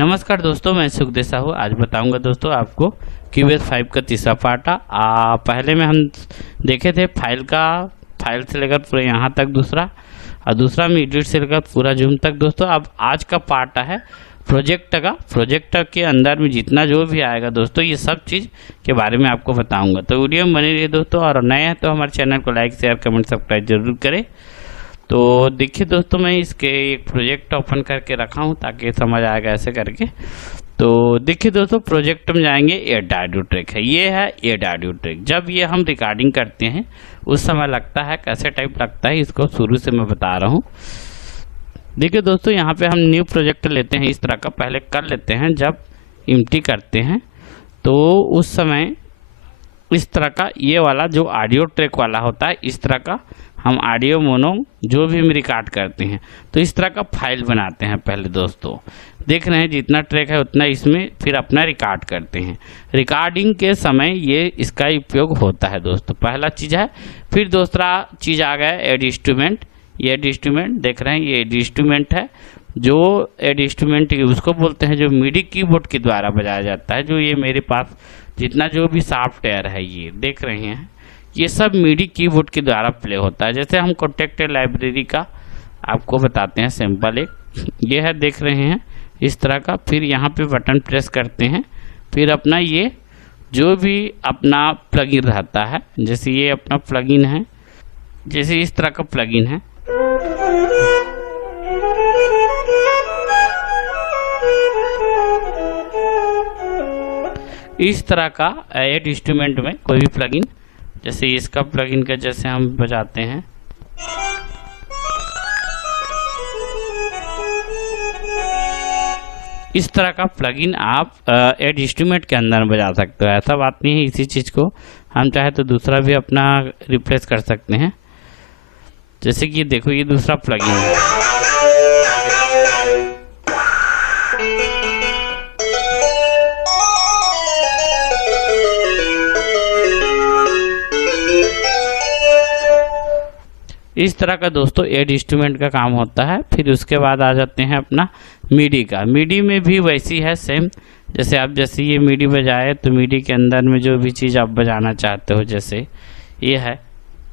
नमस्कार दोस्तों, मैं सुखदेव साहू। आज बताऊंगा दोस्तों आपको क्यूबेस 5 का तीसरा पार्ट। पहले में हम देखे थे फाइल से लेकर पूरे यहाँ तक दूसरा, और दूसरा में एडिट से लेकर पूरा जूम तक दोस्तों। अब आज का पार्ट है प्रोजेक्ट के अंदर में जितना जो भी आएगा दोस्तों, ये सब चीज़ के बारे में आपको बताऊंगा। तो वीडियो में बने रहिए दोस्तों, और नए हैं तो हमारे चैनल को लाइक शेयर कमेंट सब्सक्राइब जरूर करें। तो देखिए दोस्तों, मैं इसके एक प्रोजेक्ट ओपन करके रखा हूँ ताकि समझ आएगा ऐसे करके। तो देखिए दोस्तों, प्रोजेक्ट में जाएंगे, एड ऑडियो ट्रैक है, ये है एड ऑडियो ट्रैक। जब ये हम रिकॉर्डिंग करते हैं उस समय लगता है, कैसे टाइप लगता है, इसको शुरू से मैं बता रहा हूँ। देखिए दोस्तों, यहाँ पे हम न्यू प्रोजेक्ट लेते हैं, इस तरह का पहले कर लेते हैं। जब एम्प्टी करते हैं तो उस समय इस तरह का ये वाला जो ऑडियो ट्रैक वाला होता है, इस तरह का हम ऑडियो मोनो जो भी हम रिकॉर्ड करते हैं तो इस तरह का फाइल बनाते हैं। पहले दोस्तों देख रहे हैं, जितना ट्रैक है उतना इसमें फिर अपना रिकॉर्ड करते हैं। रिकॉर्डिंग के समय ये इसका उपयोग होता है दोस्तों, पहला चीज़ है। फिर दूसरा चीज़ आ गया एड इंस्ट्रूमेंट। ये एड इंस्ट्रूमेंट देख रहे हैं, ये एड इंस्ट्रूमेंट है। जो एड इंस्ट्रूमेंट उसको बोलते हैं जो मिडी कीबोर्ड के द्वारा बजाया जाता है। जो ये मेरे पास जितना जो भी सॉफ्टवेयर है, ये देख रहे हैं, ये सब मिडी कीबोर्ड के द्वारा प्ले होता है। जैसे हम कॉन्टेक्ट लाइब्रेरी का आपको बताते हैं सैंपल एक, ये है, देख रहे हैं इस तरह का। फिर यहाँ पे बटन प्रेस करते हैं, फिर अपना ये जो भी अपना प्लगइन रहता है, जैसे ये अपना प्लगइन है, जैसे इस तरह का प्लगइन है, इस तरह का एड इंस्ट्रूमेंट में कोई भी प्लगइन, जैसे इसका प्लगइन का जैसे हम बजाते हैं, इस तरह का प्लगइन आप एड इंस्ट्रूमेंट के अंदर बजा सकते हो। ऐसा बात नहीं है, इसी चीज़ को हम चाहे तो दूसरा भी अपना रिप्लेस कर सकते हैं। जैसे कि देखो, ये दूसरा प्लगइन है, इस तरह का दोस्तों एड इंस्ट्रूमेंट का काम होता है। फिर उसके बाद आ जाते हैं अपना मिडी का। मिडी में भी वैसी है सेम, जैसे आप जैसे ये मिडी बजाए तो मिडी के अंदर में जो भी चीज़ आप बजाना चाहते हो, जैसे ये है,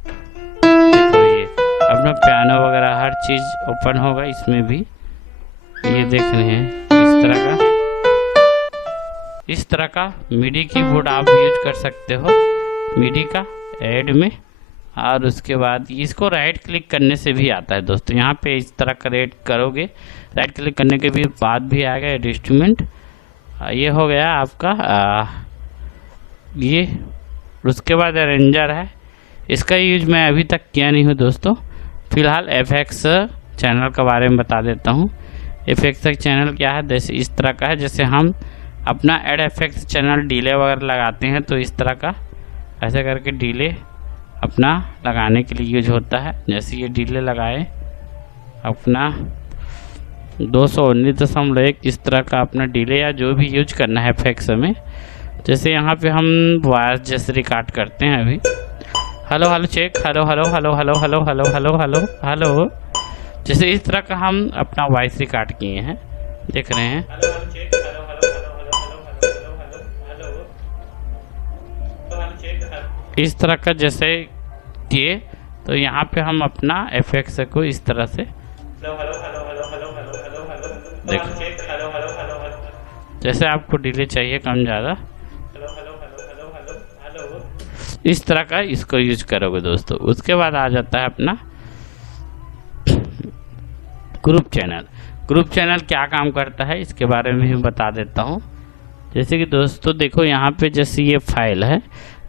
देखो ये अपना पियानो वगैरह हर चीज़ ओपन होगा इसमें भी। ये देख रहे हैं इस तरह का मिडी कीबोर्ड आप यूज कर सकते हो मिडी का एड में। और उसके बाद इसको राइट क्लिक करने से भी आता है दोस्तों। यहाँ पे इस तरह का रेड करोगे, राइट क्लिक करने के भी बाद भी आएगा एड इंस्ट्रूमेंट। ये हो गया आपका ये। उसके बाद अरेंजर है, इसका यूज मैं अभी तक किया नहीं हूँ दोस्तों। फिलहाल एफएक्स चैनल के बारे में बता देता हूँ। एफएक्स चैनल क्या है, जैसे इस तरह का है, जैसे हम अपना एड एफएक्स चैनल डिले वगैरह लगाते हैं तो इस तरह का ऐसे करके डिले अपना लगाने के लिए यूज होता है। जैसे ये डिले लगाए अपना 219.1 इस तरह का अपना डिले या जो भी यूज करना है एफएक्स में। जैसे यहाँ पे हम वॉइस जैसे रिकॉर्ड करते हैं अभी, hello hello check, hello hello hello hello hello hello hello hello hello, जैसे इस तरह का हम अपना वॉइस रिकॉर्ड किए हैं, देख रहे हैं। इस तरह का जैसे किए तो यहाँ पे हम अपना एफएक्स को इस तरह से देखो, जैसे आपको डिले चाहिए कम ज़्यादा, इस तरह का इसको यूज करोगे दोस्तों। उसके बाद आ जाता है अपना ग्रुप चैनल। ग्रुप चैनल क्या काम करता है इसके बारे में भी बता देता हूँ। जैसे कि दोस्तों देखो, यहाँ पे जैसे ये फाइल है,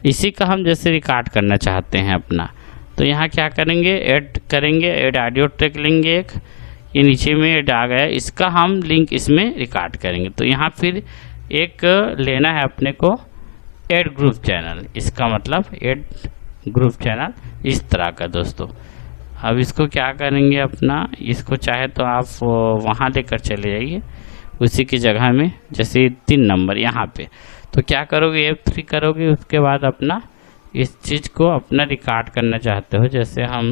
इसी का हम जैसे रिकॉर्ड करना चाहते हैं अपना, तो यहाँ क्या करेंगे, ऐड करेंगे, ऐड ऑडियो ट्रैक लेंगे एक, ये नीचे में ऐड आ गया, इसका हम लिंक इसमें रिकॉर्ड करेंगे। तो यहाँ फिर एक लेना है अपने को ऐड ग्रुप चैनल, इसका मतलब ऐड ग्रुप चैनल इस तरह का दोस्तों। अब इसको क्या करेंगे अपना, इसको चाहे तो आप वहाँ लेकर चले जाइए उसी की जगह में, जैसे 3 नंबर यहाँ पे। तो क्या करोगे, F3 करोगे, उसके बाद अपना इस चीज़ को अपना रिकॉर्ड करना चाहते हो, जैसे हम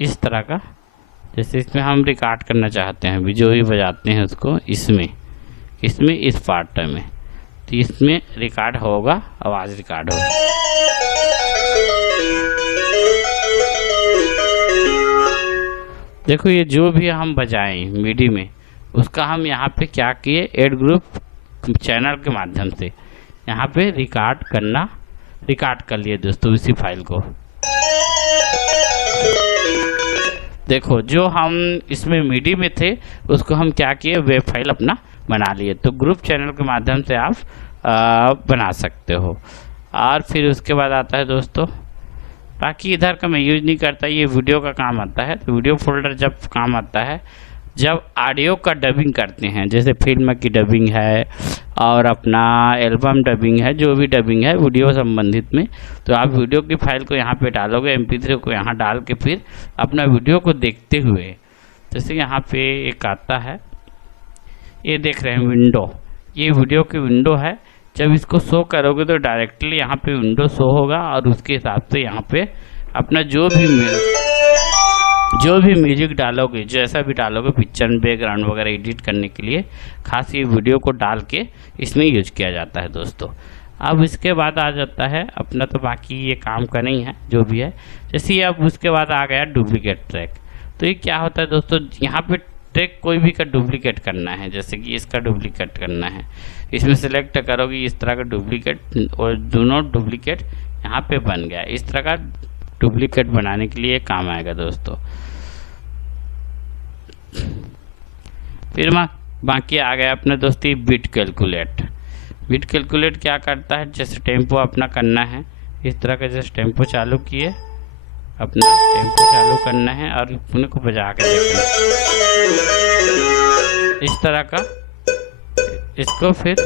इस तरह का जैसे इसमें हम रिकॉर्ड करना चाहते हैं, जो भी बजाते हैं उसको इसमें इस पार्ट में, तो इसमें रिकॉर्ड होगा, आवाज़ रिकॉर्ड होगा। देखो ये जो भी हम बजाएं मिडी में, उसका हम यहाँ पे क्या किए, ऐड ग्रुप चैनल के माध्यम से यहाँ पे रिकॉर्ड कर लिए दोस्तों इसी फाइल को। देखो जो हम इसमें मिडी में थे उसको हम क्या किए, वेब फाइल अपना बना लिए। तो ग्रुप चैनल के माध्यम से आप बना सकते हो। और फिर उसके बाद आता है दोस्तों, बाकी इधर का मैं यूज नहीं करता, ये वीडियो का काम आता है। तो वीडियो फोल्डर जब काम आता है जब ऑडियो का डबिंग करते हैं, जैसे फिल्म की डबिंग है और अपना एल्बम डबिंग है, जो भी डबिंग है वीडियो संबंधित में, तो आप वीडियो की फाइल को यहाँ पे डालोगे, MP3 को यहाँ डाल के फिर अपना वीडियो को देखते हुए, जैसे यहाँ पे एक आता है, ये देख रहे हैं विंडो, ये वीडियो की विंडो है। जब इसको शो करोगे तो डायरेक्टली यहाँ पे विंडो शो होगा और उसके हिसाब से यहाँ पे अपना जो भी म्यूजिक डालोगे, जैसा भी डालोगे, पिक्चर में बैकग्राउंड वगैरह एडिट करने के लिए खास ये वीडियो को डाल के इसमें यूज किया जाता है दोस्तों। अब इसके बाद आ जाता है अपना, तो बाकी ये काम का नहीं है जो भी है। जैसे अब उसके बाद आ गया डुप्लीकेट ट्रैक। तो ये क्या होता है दोस्तों, यहाँ पे ट्रैक कोई भी का डुप्लीकेट करना है, जैसे कि इसका डुप्लीकेट करना है, इसमें सेलेक्ट करोगे इस तरह का डुप्लीकेट, और दोनों डुप्लीकेट यहाँ पे बन गया। इस तरह का डुप्लीकेट बनाने के लिए काम आएगा दोस्तों। फिर बाकी आ गया अपने दोस्ती बिट कैलकुलेट। बिट कैलकुलेट क्या करता है, जैसे टेम्पो अपना करना है, इस तरह का जैसे टेम्पो चालू किए, अपना टेम्पो चालू करना है और अपने को बजा के देखना इस तरह का। इसको फिर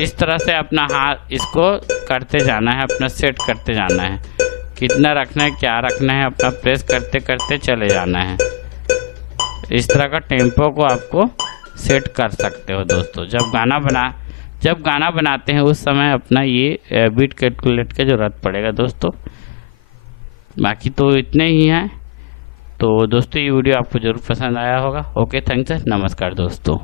इस तरह से अपना हाथ इसको करते जाना है, अपना सेट करते जाना है, कितना रखना है, क्या रखना है, अपना प्रेस करते करते चले जाना है। इस तरह का टेम्पो को आपको सेट कर सकते हो दोस्तों। जब गाना बनाते हैं उस समय अपना ये बीट कैलकुलेट की ज़रूरत पड़ेगा दोस्तों। बाकी तो इतने ही हैं। तो दोस्तों ये वीडियो आपको ज़रूर पसंद आया होगा। ओके, थैंक्स, नमस्कार दोस्तों।